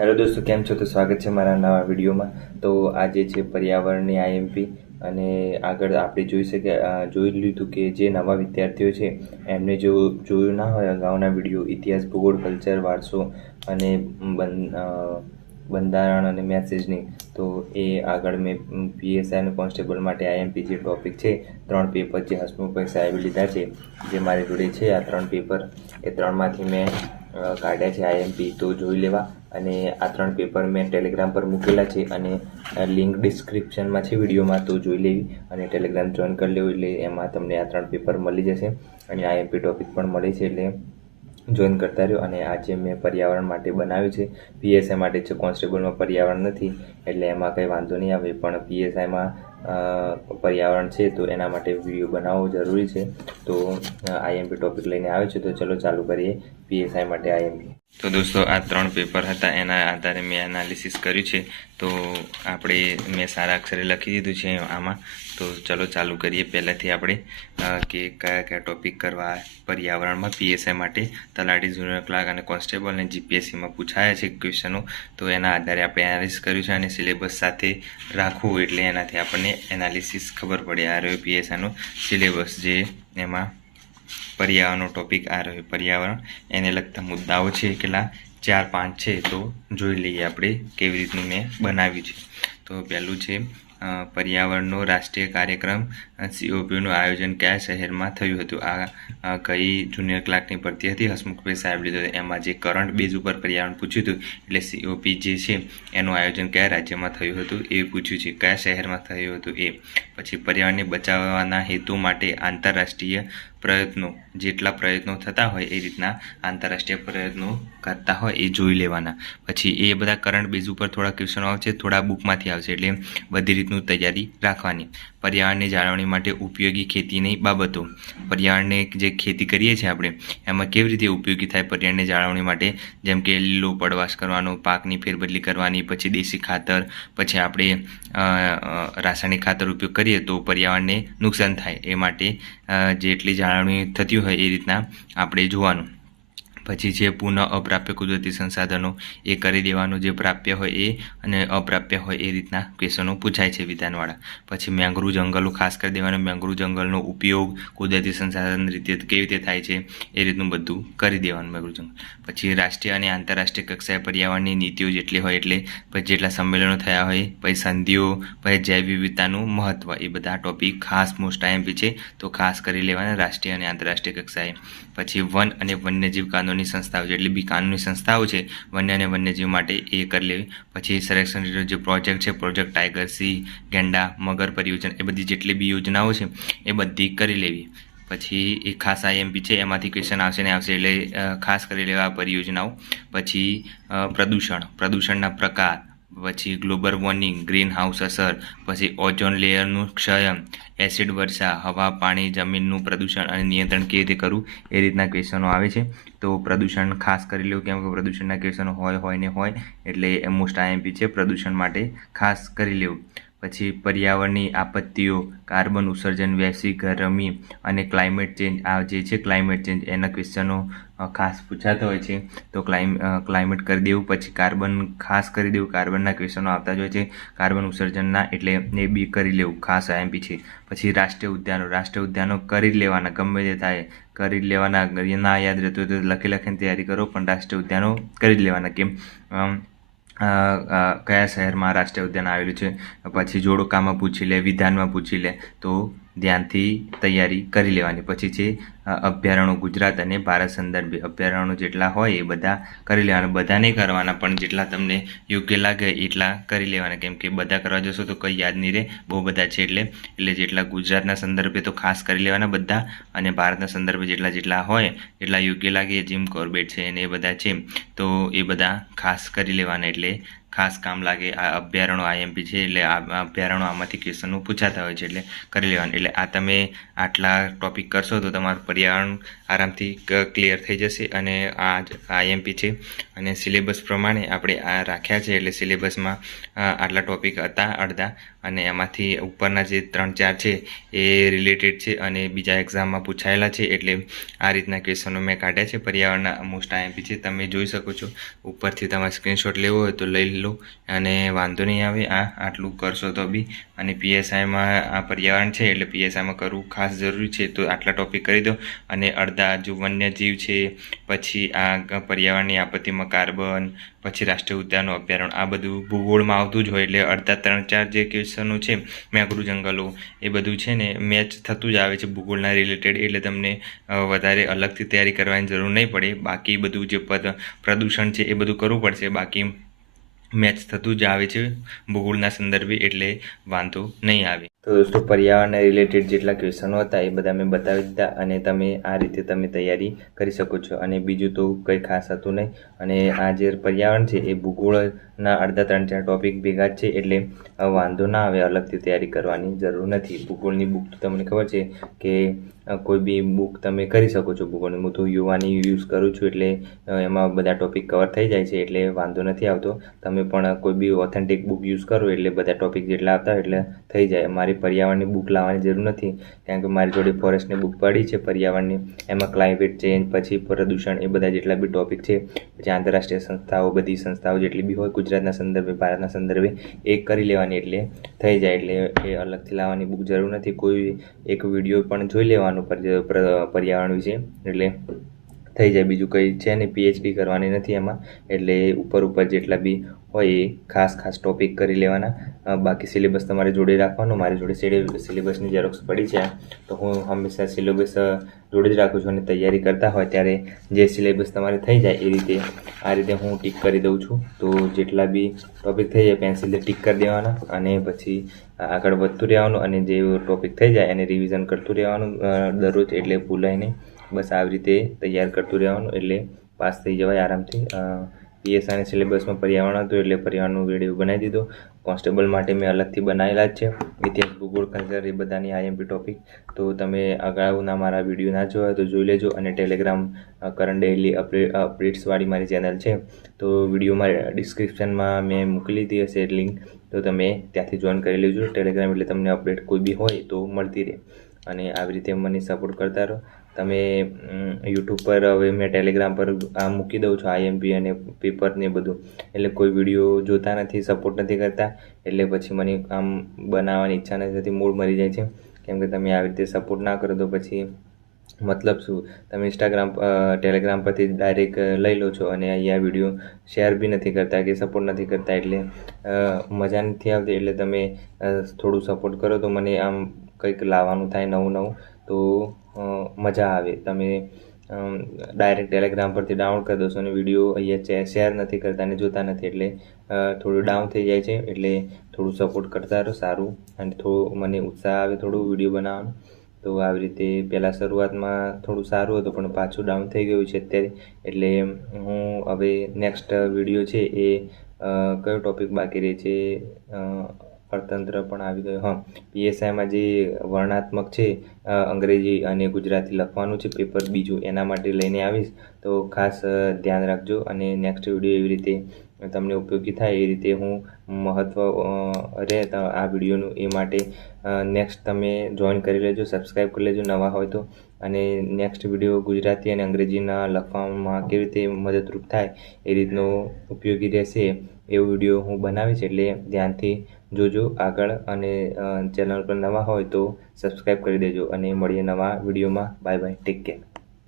Hello દોસ્તો, કેમ છો? તો સ્વાગત છે મારા નવા વિડીયોમાં. તો આજે છે પર્યાવરણની આઈએમપી અને આગળ આપણે જોઈ લીધું કે જે નવા વિદ્યાર્થીઓ છે એમને જો જોયું ના હોય અગાઉના વિડીયો ઇતિહાસ, ભૂગોળ, કલ્ચર, વારસો અને બંધારણ અને મેસેજની, તો એ આગળ મેં પીએસઆઈ અને કોન્સ્ટેબલ માટે આઈએમપી જે ટૉપિક છે 3 પેપર જે હસમુખભાઈ સાહેબે લીધા છે, જે મારી જોડે છે આ 3 પેપર, એ 3માંથી મેં કાઢ્યા છે આઈએમપી. તો જોઈ લેવા. અને આ 3 પેપર મેં ટેલિગ્રામ પર મૂકેલા છે અને લિંક ડિસ્ક્રિપ્શનમાં છે વિડીયોમાં, તો જોઈ લેવી અને ટેલિગ્રામ જોઈન કરી લેવું, એટલે એમાં તમને આ 3 પેપર મળી જશે અને આઈએમપી ટૉપિક પણ મળે છે, એટલે જોઈન કરતા રહ્યો. અને આજે મેં પર્યાવરણ માટે બનાવ્યું છે, પીએસઆઈ માટે છે. કોન્સ્ટેબલમાં પર્યાવરણ નથી એટલે એમાં કંઈ વાંધો નહીં આવે, પણ પીએસઆઈમાં પર્યાવરણ છે તો એના માટે વિડીયો બનાવવો જરૂરી છે. તો આઈએમપી ટૉપિક લઈને આવ્યો છે, તો ચલો ચાલુ કરીએ પીએસઆઈ માટે આઈએમપી. તો દોસ્તો, આ 3 પેપર હતા, એના આધારે મેં એનાલિસિસ કર્યું છે. તો મેં સારા અક્ષરે લખી દીધું છે આમાં. તો ચલો ચાલુ કરીએ. પહેલાંથી આપણે કે કયા ટૉપિક કરવા પર્યાવરણમાં પીએસઆઈ માટે, તલાટી, જુનિયર ક્લાર્ક અને કોન્સ્ટેબલ અને જીપીએસસીમાં પૂછાયા છે ક્વેશ્ચનો. તો એના આધારે આપણે એનાલિસિસ કર્યું છે અને સિલેબસ સાથે રાખવું એટલે એનાથી આપણને એનાલિસિસ ખબર પડે. આ રહ્યો પીએસઆઈનો સિલેબસ, જે એમાં પર્યાવરણનો ટૉપિક આ રહ્યો. પર્યાવરણ એને લગતા મુદ્દાઓ છે, કેટલા 4-5 છે. તો જોઈ લઈએ આપણે કેવી રીતનું મેં બનાવ્યું છે. તો પહેલું છે પર્યાવરણનો રાષ્ટ્રીય કાર્યક્રમ COPનું આયોજન કયા શહેરમાં થયું હતું. આ કઈ જુનિયર ક્લાર્કની ભરતી હતી, હસમુખભાઈ સાહેબ લીધો હતો. એમાં જે કરંટ બેઝ ઉપર પર્યાવરણ પૂછ્યું હતું, એટલે COP જે છે એનું આયોજન કયા રાજ્યમાં થયું હતું એ પૂછ્યું છે. કયા શહેરમાં થયું હતું એ. પછી પર્યાવરણને બચાવવાના હેતુ માટે આંતરરાષ્ટ્રીય પ્રયત્નો, જેટલા પ્રયત્નો થતા હોય એ રીતના આંતરરાષ્ટ્રીય પ્રયત્નો કરતા હોય એ જોઈ લેવાના. પછી એ બધા કરંટ બેઝ ઉપર થોડા ક્વેશ્ચનો આવશે, થોડા બુકમાંથી આવશે, એટલે બધી રીતનું તૈયારી રાખવાની. પર્યાવરણની જાળવણી માટે ઉપયોગી ખેતીની બાબતો. પર્યાવરણને જે ખેતી કરીએ છીએ આપણે, એમાં કેવી રીતે ઉપયોગી થાય પર્યાવરણની જાળવણી માટે, જેમ કે લીલો પડવાશ કરવાનો, પાકની ફેરબદલી કરવાની, પછી દેશી ખાતર, પછી આપણે રાસાયણિક ખાતર ઉપયોગ કરીએ તો પર્યાવરણને નુકસાન થાય, એ માટે જેટલી જાળવણી થતી હોય એ રીતના આપણે જોવાનું. પછી જે પુનઃ અપ્રાપ્ય કુદરતી સંસાધનો, એ કરી દેવાનું, જે પ્રાપ્ય હોય એ અને અપ્રાપ્ય હોય એ રીતના ક્વેશ્ચનો પૂછાય છે વિધાનવાળા. પછી મેંગ્રુવ જંગલો ખાસ કરી દેવાનું, મેંગ્રુવ જંગલનો ઉપયોગ કુદરતી સંસાધન રીતે કેવી રીતે થાય છે એ રીતનું બધું કરી દેવાનું મેંગ્રુવ જંગલ. પછી રાષ્ટ્રીય અને આંતરરાષ્ટ્રીય કક્ષાએ પર્યાવરણની નીતિઓ જેટલી હોય એટલે, પછી જેટલા સંમેલનો થયા હોય, પછી સંધિઓ, પછી જૈવ વિવિધતાનું મહત્ત્વ, એ બધા ટોપિક ખાસ મોસ્ટ આઈએમપી છે, તો ખાસ કરી લેવાના રાષ્ટ્રીય અને આંતરરાષ્ટ્રીય કક્ષાએ. પછી વન અને વન્યજીવ કાનૂની સંસ્થાઓ, જેટલી બી કાનૂની સંસ્થાઓ છે વન્ય અને વન્યજીવ માટે, એ કરી લેવી. પછી સંરક્ષણ જે પ્રોજેક્ટ છે, પ્રોજેક્ટ ટાઈગર, સિંહ, ગેંડા, મગર પરિયોજના, એ બધી જેટલી બી યોજનાઓ છે એ બધી કરી લેવી. પછી એ ખાસ આઈએમપી છે, એમાંથી ક્વેશ્ચન આવશે ને આવશે, એટલે ખાસ કરી લેવા પરિયોજનાઓ. પછી પ્રદૂષણના પ્રકાર, પછી ગ્લોબલ વોર્મિંગ, ગ્રીન હાઉસ અસર, પછી ઓઝોન લેયરનું ક્ષય, એસિડ વર્ષા, હવા, પાણી, જમીનનું પ્રદૂષણ અને નિયંત્રણ કેવી રીતે કરવું, એ રીતના ક્વેશ્ચનો આવે છે. તો પ્રદૂષણ ખાસ કરી લેવું, કેમ કે પ્રદૂષણના ક્વેશ્ચનો હોય, એટલે મોસ્ટ આઈએમપી છે, પ્રદૂષણ માટે ખાસ કરી લેવું. પછી પર્યાવરણની આપત્તિઓ, કાર્બન ઉત્સર્જન, વૈશ્વિક ગરમી અને ક્લાઇમેટ ચેન્જ, આ જે છે ક્લાઇમેટ ચેન્જ, એના ક્વેશ્ચનો ખાસ પૂછાતા હોય છે, તો ક્લાઇમેટ કરી દેવું. પછી કાર્બન ખાસ કરી દેવું, કાર્બનના ક્વેશ્ચનો આવતા જ હોય છે, કાર્બન ઉત્સર્જનના, એટલે એ બી કરી લેવું, ખાસ આઈએમપી છે. પછી રાષ્ટ્રીય ઉદ્યાનો કરી લેવાના, ગમે તે થાય કરી લેવાના, ના યાદ રહેતું હોય તો લખીને તૈયારી કરો, પણ રાષ્ટ્રીય ઉદ્યાનો કરી લેવાના. કેમ કયા શહેરમાં રાષ્ટ્રીય ઉદ્યાન આવેલું છે, પછી જોડકામાં પૂછી લે, વિધાનમાં પૂછી લે, તો ધ્યાનથી તૈયારી કરી લેવાની. પછી છે અભયારણ્યો, ગુજરાત અને ભારત સંદર્ભે અભયારણ્યો જેટલા હોય એ બધા કરી લેવાના. બધા નહીં કરવાના, પણ જેટલા તમને યોગ્ય લાગે એટલા કરી લેવાના, કેમ કે બધા કરવા જશો તો કંઈ યાદ નહીં રહે, બહુ બધા છે, એટલે જેટલા ગુજરાતના સંદર્ભે તો ખાસ કરી લેવાના બધા, અને ભારતના સંદર્ભે જેટલા હોય એટલા યોગ્ય લાગે, જીમ કોર્બેટ છે અને એ બધા છે, તો એ બધા ખાસ કરી લેવાના, એટલે ખાસ કામ લાગે આ અભયારણ્યો આઈએમપી છે એટલે આ અભયારણ્યો આમાંથી ક્વેશ્ચનો પૂછાતા હોય છે એટલે કરી લેવાનું. એટલે આ તમે આટલા ટોપિક કરશો તો તમારું પર્યાવરણ આરામથી ક્લિયર થઈ જશે. અને આ આઈએમપી છે અને સિલેબસ પ્રમાણે આપણે આ રાખ્યા છે એટલે સિલેબસમાં આટલા ટોપિક હતા અડધા, અને એમાંથી ઉપરના જે 3-4 છે એ રિલેટેડ છે અને બીજા એક્ઝામમાં પૂછાયેલા છે. એટલે આ રીતના ક્વેશ્ચનો મેં કાઢ્યા છે. પર્યાવરણના મોસ્ટ આઈએમપી છે, તમે જોઈ શકો છો. ઉપરથી તમારે સ્ક્રીનશોટ લેવો હોય તો લઈ લો અને વાંધો નહીં આવે આટલું કરશો તો બી. અને પીએસઆઈમાં આ પર્યાવરણ છે એટલે પીએસઆઈમાં કરવું ખાસ જરૂરી છે, તો આટલા ટોપિક કરી દો. અને અડધા જો વન્યજીવ છે, પછી આ પર્યાવરણની આપત્તિમાં કાર્બન, પછી રાષ્ટ્રીય ઉદ્યાનો અભયારણ્ય, આ બધું ભૂગોળમાં આવતું જ હોય. એટલે અડધા 3-4 જે ક્વેશ્ચનો છે મેઘડું જંગલો એ બધું છે ને મેચ થતું જ આવે છે ભૂગોળના રિલેટેડ. એટલે તમને વધારે અલગથી તૈયારી કરવાની જરૂર નહીં પડે. બાકી બધું જે પ્રદૂષણ છે એ બધું કરવું પડશે, બાકી મેચ થતું જ આવે છે ભૂગોળના સંદર્ભે, એટલે વાંધો નહીં આવે. તો દોસ્તો પર્યાવરણના રિલેટેડ જેટલા ક્વેશ્ચનો હતા એ બધા મેં બતાવી દીધા અને તમે આ રીતે તમે તૈયારી કરી શકો છો. અને બીજું તો કંઈ ખાસ હતું નહીં. અને આ જે પર્યાવરણ છે એ ભૂગોળના અડધા 3-4 ટોપિક ભેગા જ છે એટલે વાંધો ના આવે, અલગથી તૈયારી કરવાની જરૂર નથી. ભૂગોળની બુક તો તમને ખબર છે કે કોઈ બી બુક તમે કરી શકો છો ભૂગોળની. હું તો યુવાની યુઝ કરું છું એટલે એમાં બધા ટોપિક કવર થઈ જાય છે એટલે વાંધો નથી આવતો. તમે પણ કોઈ બી ઓથેન્ટિક બુક યુઝ કરો એટલે બધા ટોપિક જેટલા આવતા હોય એટલે થઈ જાય. મારી પર્યાવરણની બુક લાવવાની જરૂર નથી, કારણ કે મારી જોડે ફોરેસ્ટની બુક પડી છે પર્યાવરણની. એમાં ક્લાઇમેટ ચેન્જ, પછી પ્રદૂષણ, એ બધા જેટલા બી ટોપિક છે, પછી આંતરરાષ્ટ્રીય સંસ્થાઓ, બધી સંસ્થાઓ જેટલી બી હોય ગુજરાતના સંદર્ભે, ભારતના સંદર્ભે, એ કરી લેવાની એટલે થઈ જાય. એટલે એ અલગથી લાવવાની બુક જરૂર નથી. કોઈ એક વિડીયો પણ જોઈ લેવાનો પર્યાવરણ વિશે એટલે થઈ જાય. બીજું કંઈ છે નહીં, પીએચડી કરવાની નથી એમાં. એટલે ઉપર જેટલા બી હોય એ ખાસ ટોપિક કરી લેવાના. બાકી સિલેબસ તમારે જોડે રાખવાનો. મારી જોડે સિલેબસની ઝેરોક્સ પડી છે, તો હું હંમેશા સિલેબસ જોડે જ રાખું છું. અને તૈયારી કરતા હોય ત્યારે જે સિલેબસ તમારે થઈ જાય એ રીતે આ રીતે હું ટીક કરી દઉં છું. તો જેટલા બી ટોપિક થઈ જાય પેન્સિલથી ટીક કરી દેવાના અને પછી આગળ વધતું રહેવાનું. અને જે ટોપિક થઈ જાય એને રિવિઝન કરતું રહેવાનું દરરોજ, એટલે ભૂલાય નહીં. બસ આવી રીતે તૈયાર કરતું રહેવાનું એટલે પાસ થઈ જવાય આરામથી. પીએસઆઈના સિલેબસમાં પર્યાવરણ હતું એટલે પર્યાવરણનો વિડીયો બનાવી દીધો. કોન્સ્ટેબલ માટે મેં અલગથી બનાવેલા જ છે, ઇતિહાસ, ભૂગોળ, કલ્ચર, એ બધાની આઈએમપી ટોપિક. તો તમે અગાઉના મારા વિડીયો ના જોયા તો જોઈ લેજો. અને ટેલિગ્રામ કરંટ ડેઇલી અપડેટ્સવાળી મારી ચેનલ છે, તો વિડીયોમાં ડિસ્ક્રિપ્શનમાં મેં મૂકી લીધી હશે લિંક, તો તમે ત્યાંથી જોઈન કરી લેજો ટેલિગ્રામ. એટલે તમને અપડેટ કોઈ બી હોય તો મળતી રહે. અને આવી રીતે મને સપોર્ટ કરતા રહો. તમે યુટ્યુબ પર હવે મેં ટેલિગ્રામ પર આ મૂકી દઉં છું આઈએમપી અને પેપર ને બધું, એટલે કોઈ વિડીયો જોતા નથી, સપોર્ટ નથી કરતા, એટલે પછી મને આમ બનાવવાની ઈચ્છા નથી થતી, મૂડ મરી જાય છે. કેમ કે તમે આવી રીતે સપોર્ટ ના કરો તો પછી મતલબ શું? તમે ટેલિગ્રામ પરથી ડાયરેક્ટ લઈ લો છો અને અહીંયા વિડીયો શેર બી નથી કરતા કે સપોર્ટ નથી કરતા, એટલે મજા નથી આવતી. એટલે તમે થોડું સપોર્ટ કરો તો મને આમ કંઈક લાવવાનું થાય નવું, તો મજા આવે. તમે ડાયરેક્ટ ટેલિગ્રામ પરથી ડાઉનલોડ કરી દો છો અને વિડીયો અહીંયા શેર નથી કરતા અને જોતા નથી, એટલે થોડું ડાઉન થઈ જાય છે. એટલે થોડું સપોર્ટ કરતા રહો, સારું. અને થોડું મને ઉત્સાહ આવે થોડું વિડીયો બનાવવાનું. તો આવી રીતે પહેલાં શરૂઆતમાં થોડું સારું હતું પણ પાછું ડાઉન થઈ ગયું છે અત્યારે. એટલે હું હવે નેક્સ્ટ વિડીયો છે એ કયો ટોપિક બાકી રહે છે? અર્થતંત્ર પણ આવી ગયો. હા, પીએસઆઈમાં જે વર્ણનાત્મક છે અંગ્રેજી અને ગુજરાતી લખવાનું છે પેપર બીજું, એના માટે લઈને આવીશ, તો ખાસ ધ્યાન રાખજો. અને નેક્સ્ટ વિડીયો એવી રીતે તમને ઉપયોગી થાય એ રીતે હું મહત્ત્વ રહે આ વિડીયોનું, એ માટે નેક્સ્ટ તમે જોઈન કરી લેજો, સબસ્ક્રાઈબ કરી લેજો નવા હોય તો. અને નેક્સ્ટ વિડીયો ગુજરાતી અને અંગ્રેજીના લખવામાં કેવી રીતે મદદરૂપ થાય એ રીતનો ઉપયોગી રહેશે એવો વિડીયો હું બનાવીશ, એટલે ધ્યાનથી જોજો આગળ. અને ચેનલ પર નવા હોય તો સબસ્ક્રાઈબ કરી દેજો. અને મળીએ નવા વિડીયોમાં. Bye bye, take care.